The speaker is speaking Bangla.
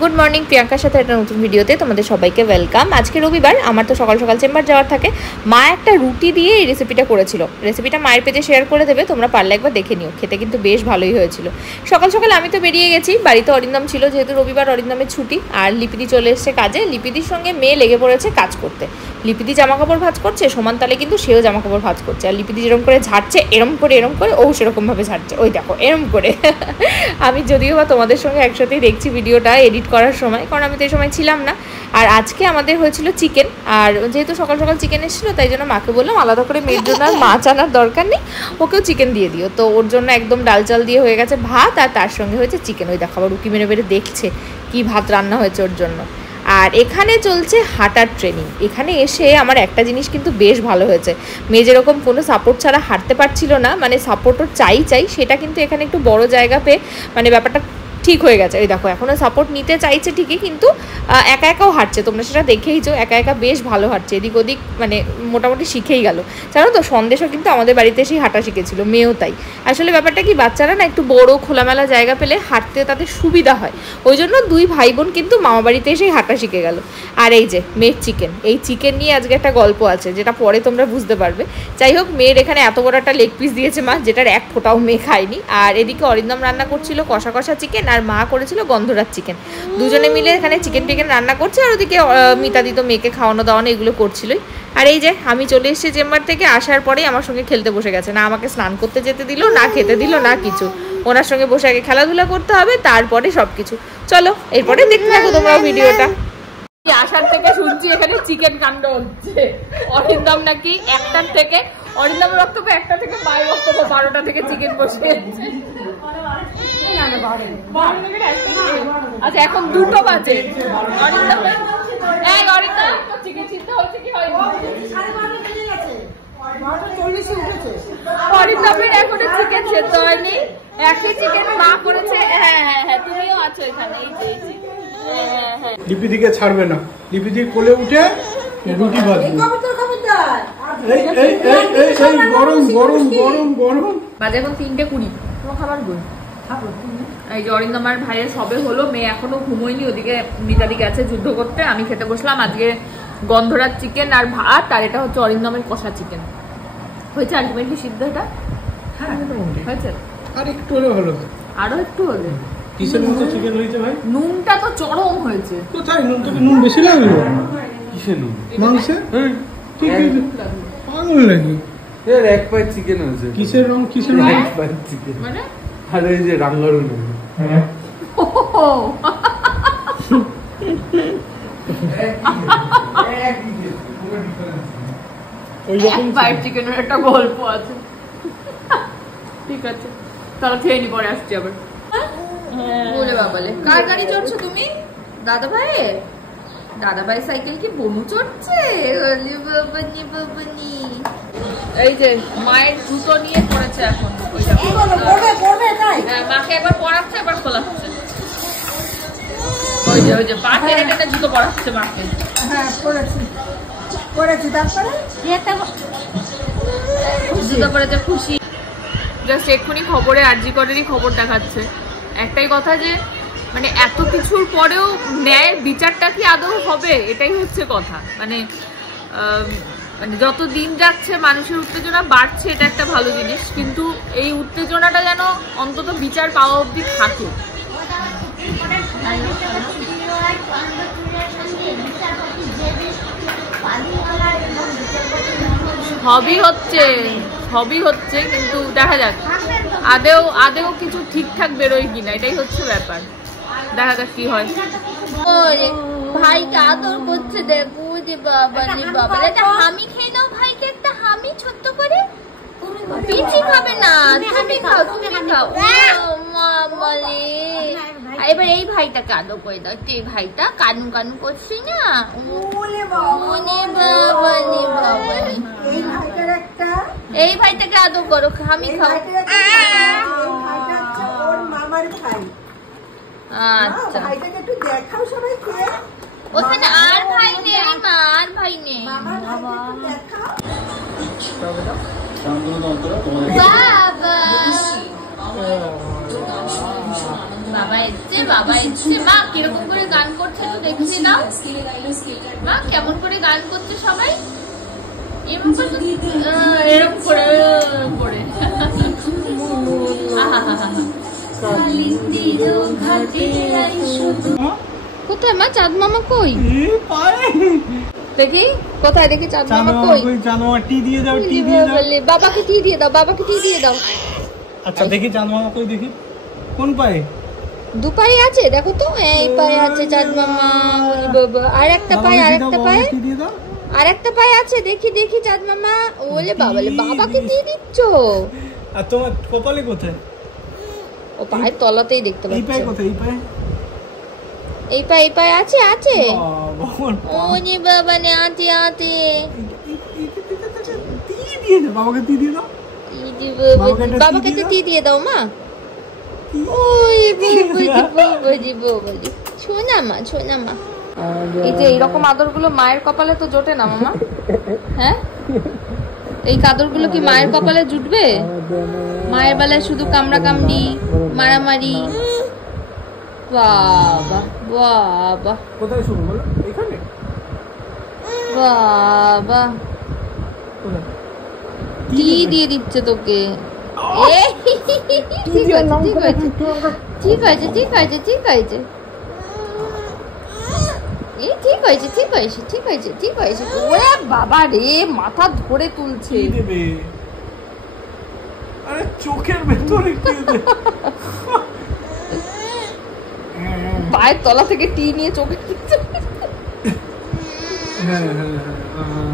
गुड मर्निंग प्रियंकार साथे एक नतून भिडियोते तोमादेर सबाइके वेलकाम। आज के रविवार आमार तो सकाल सकाल चेम्बर जाওয়ার থাকে। मा একটা রুটি দিয়ে এই রেসিপিটা করেছিল। রেসিপিটা মায়ের পেজে শেয়ার করে দেবে, তোমরা পারলে একবার দেখে নিও। খেতে কিন্তু বেশ ভালোই হয়েছিল। সকাল সকাল আমি তো বেরিয়ে গেছি, বাড়িতে অরিন্দম ছিল যেহেতু রবিবার অরিন্দমের ছুটি, আর লিপিদি চলে এসেছে কাজে। লিপিদির সঙ্গে মেয়ে লেগে পড়েছে কাজ করতে। লিপিদি জামা কাপড় ভাঁজ করছে, সমান তালে কিন্তু সেও জামা কাপড় ভাঁজ করছে। আর লিপিদি যেরকম করে ঝাড়ছে এরম করে ও সেরকমভাবে ঝাড়ছে, ওই দেখো এরম করে। আমি যদিও বা তোমাদের সঙ্গে একসাথেই দেখছি ভিডিওটা এডিট করার সময়, কারণ আমি তো এই সময় ছিলাম না। আর আজকে আমাদের হয়েছিল চিকেন, আর যেহেতু সকাল সকাল চিকেন এসেছিলো তাই জন্য মাকে বললাম আলাদা করে মেয়ের জন্য আর মাছ আনার দরকার নেই, ওকেও চিকেন দিয়ে দিও। তো ওর জন্য একদম ডাল চাল দিয়ে হয়ে গেছে ভাত, আর তার সঙ্গে হয়েছে চিকেন। ওই দেখো আবার উকি মেরে মেরে দেখছে কি ভাত রান্না হয়েছে ওর জন্য। আর এখানে চলছে হাঁটার ট্রেনিং। এখানে এসে আমার একটা জিনিস কিন্তু বেশ ভালো হয়েছে, মেয়ে যেরকম কোনো সাপোর্ট ছাড়া হাঁটতে পারছিল না, মানে সাপোর্টও চাই সেটা কিন্তু এখানে একটু বড় জায়গা পেয়ে মানে ব্যাপারটা ঠিক হয়ে গেছে। এই দেখো এখনও সাপোর্ট নিতে চাইছে ঠিকই, কিন্তু একা একাও হাঁটছে, তোমরা সেটা দেখেইছো, একা একা বেশ ভালো হাঁটছে, এদিক ওদিক মানে মোটামুটি শিখেই গেল। জানো তো সন্দেশও কিন্তু আমাদের বাড়িতে এসেই হাঁটা শিখেছিল, মেয়েও তাই। আসলে ব্যাপারটা কি, বাচ্চারা না একটু বড় খোলামেলা জায়গা পেলে হাঁটতে তাদের সুবিধা হয়, ওই জন্য দুই ভাই বোন কিন্তু মামা বাড়িতে এসেই হাঁটা শিখে গেল। আর এই যে মেয়ের চিকেন, এই চিকেন নিয়ে আজকে একটা গল্প আছে যেটা পরে তোমরা বুঝতে পারবে। যাই হোক, মেয়ের এখানে এত বড় একটা লেগ পিস দিয়েছে মা, যেটার এক ফোঁটাও মেয়ে খায়নি। আর এদিকে অরিন্দম রান্না করছিল কষা কষা চিকেন, আর মা করেছিল গন্ধরাজ চিকেন। দুজনে মিলে এখানে চিকেন টিকেন রান্না করছে, আর ওদিকে মিতাদি তো মেয়েকে খাওয়ানো দাওয়ানো এগুলো করছিলই। আর এই যে আমি চলে এসেছি চেম্বার থেকে, আসার পরেই আমার সঙ্গে খেলতে বসে গেছে। না আমাকে স্নান করতে যেতে দিল, না খেতে দিল, না কিছু। ওনার সঙ্গে বসে আগে খেলাধুলা করতে হবে, তারপরে সব কিছু। চলো এরপরে দেখতে থাকো তোমরাও ভিডিওটা। আসার থেকে শুনছি এখানে চিকেন কাণ্ড হচ্ছে। অরিন্দম নাকি একটার থেকে, অরিন্দমের বক্তব্য একটা থেকে, মায়ের বক্তব্য 12টা থেকে চিকেন বসে যাচ্ছে। আচ্ছা এখন 2টো বাজে। অরিন্দমের এখনো চিকেন সেদ্ধ হয়নি, একই চিকেন মা করেছে। হ্যাঁ তুমিও আছো এখানে। লিপিদিকে ছাড়বে না, লিপিদির কোলে উঠে রুটি ভাজবে। গরম গরম গরম গরম। বাজে এখন 3:20। তোমার খাবার গুণ এই যে অরিন্দমার ভাইয়ের সবে হলো, মেয়ে এখনো ঘুমোয়নি, ওদিকে মিতালি গেছে যুদ্ধ করতে। আমি খেতে বসলাম আজকে গন্ধরাজ চিকেন আর ভাত, আর এটা হচ্ছে অরিন্দমের কষা চিকেন। হয়েছে আলটিমেটলি সিদ্ধ এটা? হ্যাঁ হয়েছে, আর একটু হলে হলো, আরো একটু হলে। কিসের মতো চিকেন হয়েছে ভাই? নুনটা তো চরম হয়েছে। কোথায় নুন? তোকে নুন বেশি লাগলো? কিসের নুন? মাংসে? ঠিক আছে, পাগল নাকি? এর এক পাইট চিকেন হয়েছে। কিসের রং? কিসের রং? এক পাইট চিকেন মানে আর এই যে রাঙ্গারু নুন। এক পাইট চিকেনের একটা গল্প আছে। ঠিক আছে তাহলে খেয়ে নি, পরে আসছি আবার। বলে বাবালে, কার গাড়ি চড়ছো তুমি? দাদা ভাইয়ের? দাদা ভাই সাইকেল কি বনু চড়ছে? এই যে মায়ের জুতো নিয়ে পড়েছে এখন। মাকে একবার পড়াচ্ছে একবার খোলাচ্ছে। ওই যে পা টেনে টেনে জুতো পড়াচ্ছে মাকে। হ্যাঁ পড়েছি। তারপরে জুতো পড়েছে খুশি। জাস্ট এক্ষুনি খবরে আরজি করেরই খবর দেখাচ্ছে। একটাই কথা যে মানে এত কিছুর পরেও ন্যায় বিচারটা কি আদৌ হবে, এটাই হচ্ছে কথা। মানে যত দিন যাচ্ছে মানুষের উত্তেজনা বাড়ছে, এটা একটা ভালো জিনিস, কিন্তু এই উত্তেজনাটা যেন অন্তত বিচার পাওয়া অবধি থাকে। সবই হচ্ছে কিন্তু দেখা যাক আদেও কিছু ঠিকঠাক বেরোয় কিনা, এটাই হচ্ছে ব্যাপার। দেখা যাক কি হয়। ভাইকে আদর করছে, দেখো যে বাবা রে বাবা। একটা হামি খেয়ে নাও ভাইকে, একটা হামি ছোট্ট করে। পিচি খাবে না, তুমি খাও, তুমি খাও। মামালে এবার এই ভাইটাকে আদর করে দাও। এই ভাইটা কানু কানু করছি না। এই ভাইটাকে আদর করো, হামি খাও। আচ্ছা ওখানে আর ভাই নেই মা, আর ভাই নেই। বাবা বাবা এসছে মা কিরকম করে গান করছে তো দেখছি না মা কেমন করে গান করছে সবাই এরকম করে কোথায় মা চাঁদ মামা কই দেখি কোথায় দেখি চাঁদ মামা কই টি দিয়ে দাও, টি দিয়ে দাও। বাবাকে টি দিয়ে দাও, বাবাকে টি দিয়ে দাও। আচ্ছা দেখি চাঁদ মামা কই দেখি, কোন পায়ে? দু পায়ে আছে দেখো তো, এই পায়ে আছে চাঁদ মামা। বাবা আর একটা পায়ে, আর একটা পায়ে, টি দিয়ে দাও। আর একটা পায়ে আছে, দেখি দেখি চাঁদ মামা। ওলে বাবালে বাবাকে দিয়ে দিচ্ছ। আর তোমার কপালে কোথায়? ও পায়ের তলাতেই দেখতে এই পায়ে পাচ্ছি। কোথায়? এই পায়ে? এই পায়ে, এই পায়ে আছে আছে। বাবা, ওরে বাবা নে আছে আছে। টি দিয়ে দাও, বাবাকে টি দিয়ে দাও। বাবাকে তো টি দিয়ে দাও মা। ওই বাবাজি বাবাজি, ছোনা মা ছোনা মা। এই যে এইরকম আদরগুলো মায়ের কপালে তো জোটে না মামা, হ্যাঁ? এই আদরগুলো কি মায়ের কপালে জুটবে? মায়ের বেলায় শুধু কামড়া কামড়ি, মারামারি। বাবা বাবা কোথায় শুরু বলো? এখানে? বাবা কোথায়? টি দিয়ে দিচ্ছে তোকে। ঠিক আছে ঠিক আছে ঠিক আছে ঠিক আছে ঠিক আছে ঠিক হয়েছে ঠিক হয়েছে ঠিক হয়েছে ঠিক হয়েছে। ওরে বাবা রে, মাথা ধরে তুলছে। কি দেবে? আরে চোখের ভেতরে কি দেবে? পায়ের তলা থেকে টি নিয়ে চোখে দিচ্ছে। হ্যাঁ হ্যাঁ হ্যাঁ